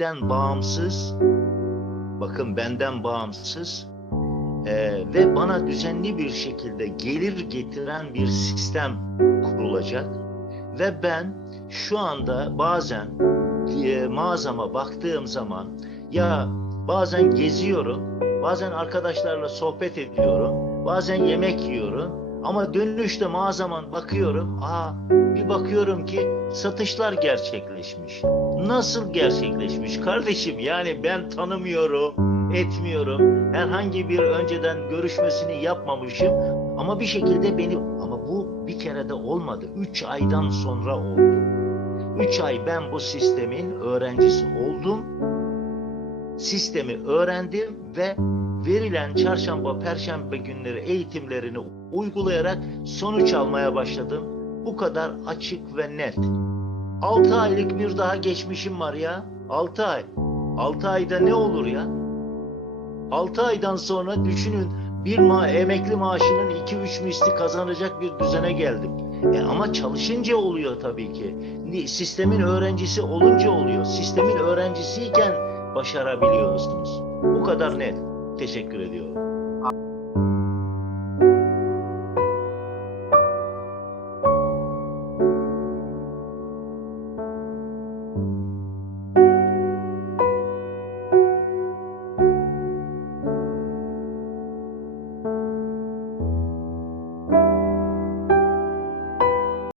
benden bağımsız, bakın benden bağımsız e, ve bana düzenli bir şekilde gelir getiren bir sistem kurulacak. Ve ben şu anda bazen e, mağazama baktığım zaman ya bazen geziyorum, bazen arkadaşlarla sohbet ediyorum, bazen yemek yiyorum ama dönüşte mağazama bakıyorum, aa bir bakıyorum ki satışlar gerçekleşmiş. Nasıl gerçekleşmiş kardeşim? Yani ben tanımıyorum, etmiyorum. Herhangi bir önceden görüşmesini yapmamışım ama bir şekilde beni ama bu bir kere de olmadı. Üç aydan sonra oldu. Üç ay ben bu sistemin öğrencisi oldum. Sistemi öğrendim ve verilen çarşamba, perşembe günleri eğitimlerini uygulayarak sonuç almaya başladım. Bu kadar açık ve net. 6 aylık bir daha geçmişim var ya. 6 ay. 6 ayda ne olur ya? 6 aydan sonra düşünün bir ma emekli maaşının 2-3 misli kazanacak bir düzene geldim. E ama çalışınca oluyor tabii ki. Sistemin öğrencisi olunca oluyor. Sistemin öğrencisiyken başarabiliyorsunuz. Bu kadar net teşekkür ediyorum.